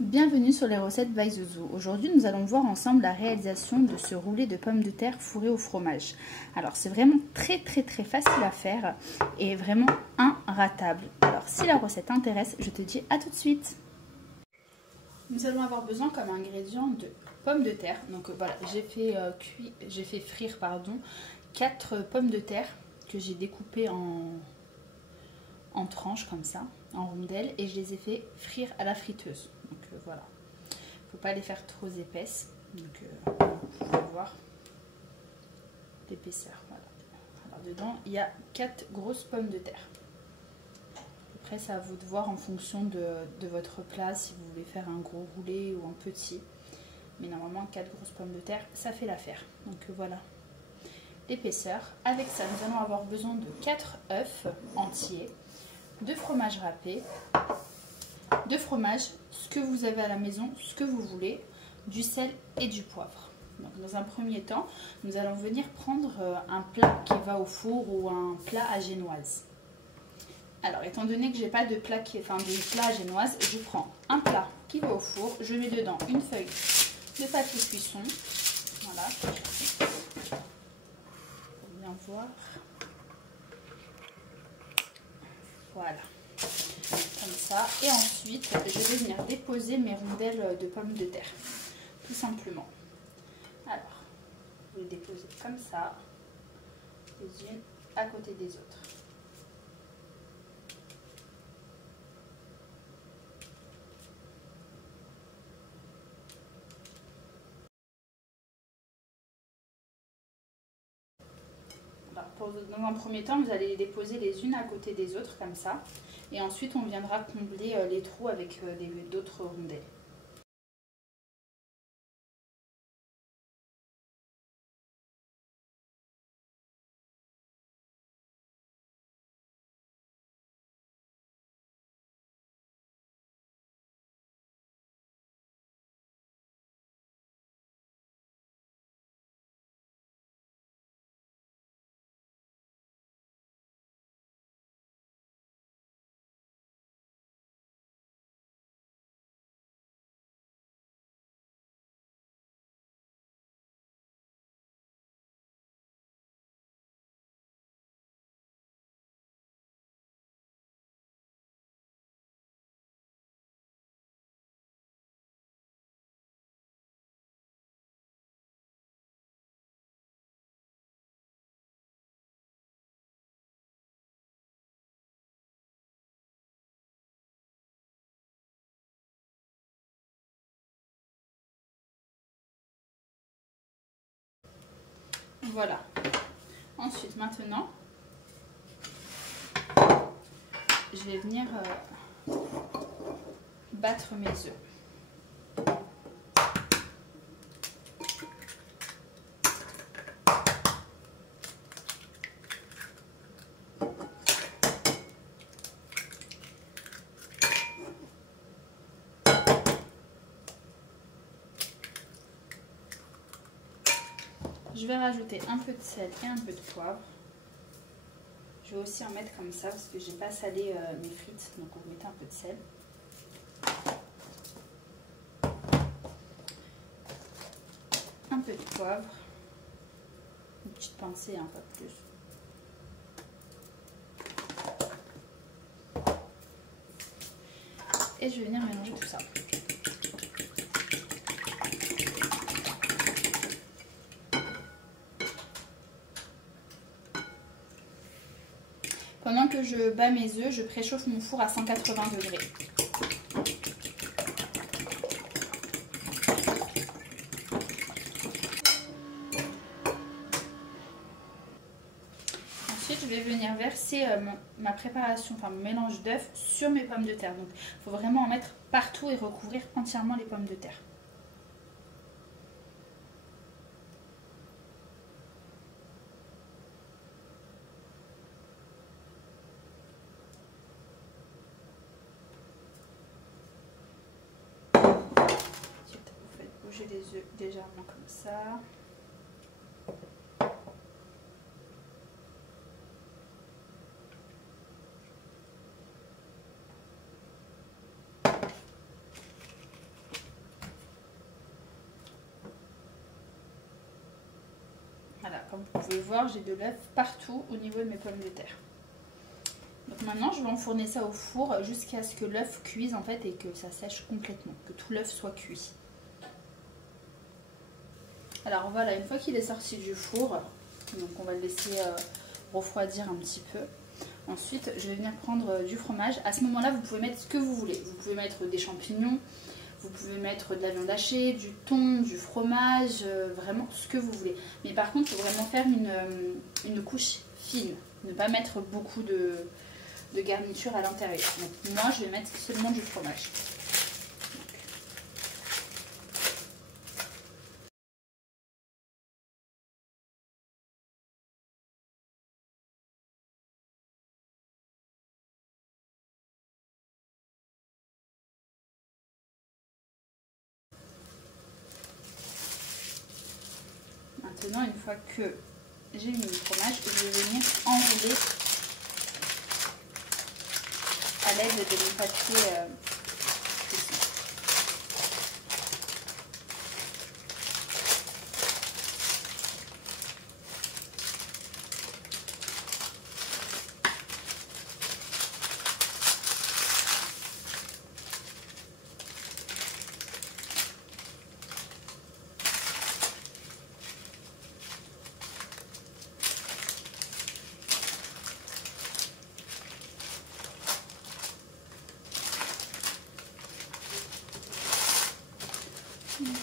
Bienvenue sur les recettes by Zouzou. Aujourd'hui, nous allons voir ensemble la réalisation de ce roulé de pommes de terre fourré au fromage. Alors, c'est vraiment très facile à faire et vraiment inratable. Alors, si la recette t'intéresse, je te dis à tout de suite. Nous allons avoir besoin comme ingrédient de pommes de terre. Donc voilà, j'ai fait frire 4 pommes de terre que j'ai découpées en tranches comme ça, en rondelles, et je les ai fait frire à la friteuse. Donc voilà, faut pas les faire trop épaisses. Donc vous pouvez voir l'épaisseur. Voilà. Alors dedans il y a 4 grosses pommes de terre. Après c'est à vous de voir en fonction de votre plat, si vous voulez faire un gros roulé ou un petit. Mais normalement 4 grosses pommes de terre, ça fait l'affaire. Donc voilà l'épaisseur. Avec ça, nous allons avoir besoin de 4 œufs entiers, de fromage râpé, de fromage, ce que vous avez à la maison, ce que vous voulez, du sel et du poivre. Donc, dans un premier temps, nous allons venir prendre un plat qui va au four ou un plat à génoise. Alors, étant donné que j'ai pas de plat à génoise, je prends un plat qui va au four, je mets dedans une feuille de papier cuisson. Voilà, pour bien voir. Voilà, comme ça. Et ensuite, je vais venir déposer mes rondelles de pommes de terre, tout simplement. Alors, vous les déposez comme ça, les unes à côté des autres. Alors, dans un premier temps, vous allez les déposer les unes à côté des autres, comme ça. Et ensuite, on viendra combler les trous avec d'autres rondelles. Voilà. Ensuite, maintenant, je vais venir battre mes œufs. Je vais rajouter un peu de sel et un peu de poivre. Je vais aussi en mettre comme ça parce que j'ai pas salé mes frites, donc on met un peu de sel. Un peu de poivre, une petite pincée, pas plus. Et je vais venir mélanger tout ça. Pendant que je bats mes œufs, je préchauffe mon four à 180 degrés. Ensuite, je vais venir verser ma préparation, mon mélange d'œufs sur mes pommes de terre. Donc, il faut vraiment en mettre partout et recouvrir entièrement les pommes de terre. Ensuite, vous faites bouger les œufs légèrement comme ça. comme vous pouvez voir, j'ai de l'œuf partout au niveau de mes pommes de terre. Donc maintenant, je vais enfourner ça au four jusqu'à ce que l'œuf cuise en fait et que ça sèche complètement, que tout l'œuf soit cuit. Alors voilà, une fois qu'il est sorti du four, donc on va le laisser refroidir un petit peu. Ensuite, je vais venir prendre du fromage. À ce moment-là, vous pouvez mettre ce que vous voulez. Vous pouvez mettre des champignons, vous pouvez mettre de la viande hachée, du thon, du fromage, vraiment ce que vous voulez. Mais par contre, il faut vraiment faire une couche fine. Ne pas mettre beaucoup de garniture à l'intérieur. Donc moi, je vais mettre seulement du fromage. Maintenant, une fois que j'ai mis le fromage, je vais venir enrouler à l'aide de mon papier cuisson.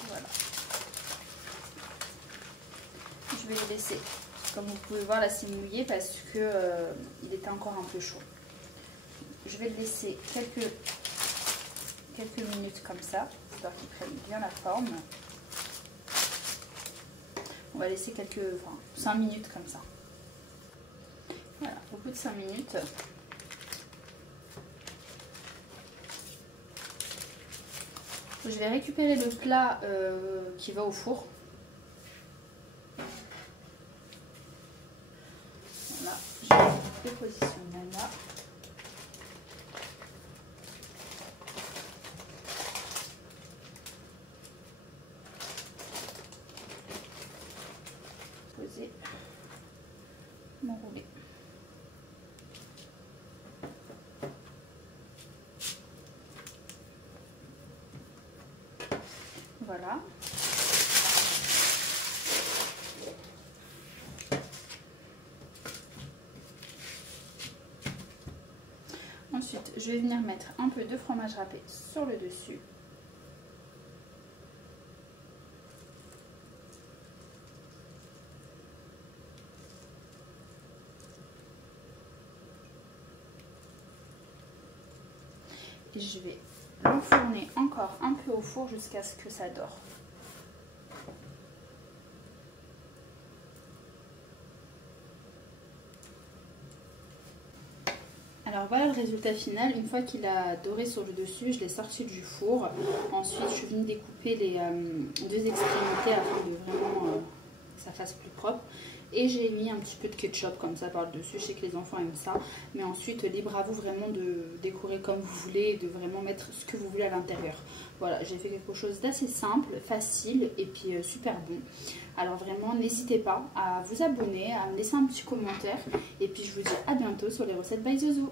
Voilà. Je vais le laisser. Comme vous pouvez voir là, c'est mouillé parce que il était encore un peu chaud. Je vais le laisser quelques minutes comme ça, histoire qu'il prenne bien la forme. On va laisser 5 minutes comme ça. Voilà, au bout de 5 minutes, je vais récupérer le plat qui va au four. Voilà, je vais le positionner là. Poser mon roulé. Voilà. Ensuite, je vais venir mettre un peu de fromage râpé sur le dessus. Et je vais l'enfourner encore un peu au four jusqu'à ce que ça dore. Alors voilà le résultat final. Une fois qu'il a doré sur le dessus, je l'ai sorti du four. Ensuite, je suis venue découper les deux extrémités afin de vraiment que ça fasse plus propre. Et j'ai mis un petit peu de ketchup comme ça par le dessus. Je sais que les enfants aiment ça. Mais ensuite, libre à vous vraiment de décorer comme vous voulez et de vraiment mettre ce que vous voulez à l'intérieur. Voilà, j'ai fait quelque chose d'assez simple, facile et puis super bon. Alors vraiment, n'hésitez pas à vous abonner, à me laisser un petit commentaire. Et puis je vous dis à bientôt sur les recettes by Zouzou.